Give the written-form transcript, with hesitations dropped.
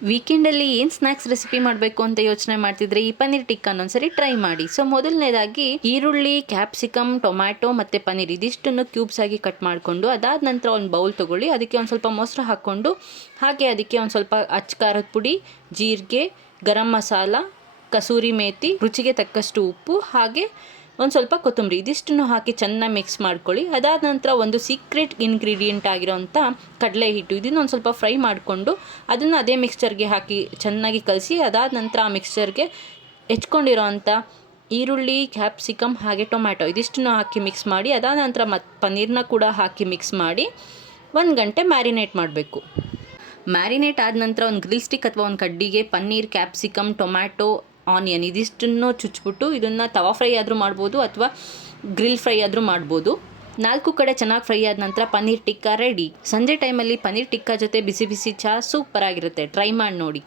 ವೀಕೆಂಡಲ್ಲಿ ಏನು snacks recipe ಮಾಡಬೇಕು ಅಂತ ಯೋಚನೆ ಮಾಡ್ತಿದ್ರೆ ಈ ಪನ್ನೀರ್ ಟಿಕ್ಕಾನ ಒಂದ್ಸರಿ ಟ್ರೈ ಮಾಡಿ. ಸೊ ಮೊದಲನೇದಾಗಿ ಈರುಳ್ಳಿ, ಕ್ಯಾಪ್ಸಿಕಮ್, ಟೊಮ್ಯಾಟೊ ಮತ್ತು ಪನ್ನೀರ್ ಇದಿಷ್ಟನ್ನು ಕ್ಯೂಬ್ಸ್ ಆಗಿ ಕಟ್ ಮಾಡಿಕೊಂಡು ಅದಾದ ನಂತರ ಒಂದು ಬೌಲ್ ತೊಗೊಳ್ಳಿ. ಅದಕ್ಕೆ ಒಂದು ಸ್ವಲ್ಪ ಮೊಸರು ಹಾಕ್ಕೊಂಡು ಹಾಗೆ ಅದಕ್ಕೆ ಒಂದು ಸ್ವಲ್ಪ ಅಚ್ಚ ಖಾರದ ಪುಡಿ, ಜೀರಿಗೆ, ಗರಂ ಮಸಾಲ, ಕಸೂರಿ ಮೇಥಿ, ರುಚಿಗೆ ತಕ್ಕಷ್ಟು ಉಪ್ಪು ಹಾಗೆ ಒಂದು ಸ್ವಲ್ಪ ಕೊತ್ತಂಬರಿ ಇದಿಷ್ಟನ್ನು ಹಾಕಿ ಚೆನ್ನಾಗಿ ಮಿಕ್ಸ್ ಮಾಡ್ಕೊಳ್ಳಿ. ಅದಾದ ನಂತರ ಒಂದು ಸೀಕ್ರೆಟ್ ಇಂಗ್ರೀಡಿಯೆಂಟ್ ಆಗಿರೋಂಥ ಕಡಲೆ ಹಿಟ್ಟು ಇದನ್ನು ಒಂದು ಸ್ವಲ್ಪ ಫ್ರೈ ಮಾಡಿಕೊಂಡು ಅದನ್ನು ಅದೇ ಮಿಕ್ಸ್ಚರ್ಗೆ ಹಾಕಿ ಚೆನ್ನಾಗಿ ಕಲಸಿ ಅದಾದ ನಂತರ ಆ ಮಿಕ್ಸ್ಚರ್ಗೆ ಹೆಚ್ಕೊಂಡಿರೋಂಥ ಈರುಳ್ಳಿ, ಕ್ಯಾಪ್ಸಿಕಮ್ ಹಾಗೆ ಟೊಮ್ಯಾಟೊ ಇದಿಷ್ಟನ್ನು ಹಾಕಿ ಮಿಕ್ಸ್ ಮಾಡಿ ಅದಾದ ನಂತರ ಪನ್ನೀರನ್ನ ಕೂಡ ಹಾಕಿ ಮಿಕ್ಸ್ ಮಾಡಿ 1 ಗಂಟೆ ಮ್ಯಾರಿನೇಟ್ ಮಾಡಬೇಕು. ಮ್ಯಾರಿನೇಟ್ ಆದ ನಂತರ ಒಂದು ಗ್ರಿಲ್ ಸ್ಟಿಕ್ ಅಥವಾ ಒಂದು ಕಡ್ಡಿಗೆ ಪನ್ನೀರ್, ಕ್ಯಾಪ್ಸಿಕಮ್, ಟೊಮ್ಯಾಟೊ, ಆನಿಯನ್ ಇದಿಷ್ಟನ್ನು ಚುಚ್ಚಿಬಿಟ್ಟು ಇದನ್ನು ತವಾ ಫ್ರೈ ಆದರೂ ಮಾಡ್ಬೋದು ಅಥವಾ ಗ್ರಿಲ್ ಫ್ರೈ ಆದರೂ ಮಾಡ್ಬೋದು. 4 ಕಡೆ ಚೆನ್ನಾಗಿ ಫ್ರೈ ಆದ ನಂತರ ಪನ್ನೀರ್ ಟಿಕ್ಕಾ ರೆಡಿ. ಸಂಜೆ ಟೈಮಲ್ಲಿ ಪನ್ನೀರ್ ಟಿಕ್ಕಾ ಜೊತೆ ಬಿಸಿ ಬಿಸಿ ಚಹಾ ಸೂಪರ್ ಆಗಿರುತ್ತೆ. ಟ್ರೈ ಮಾಡಿ ನೋಡಿ.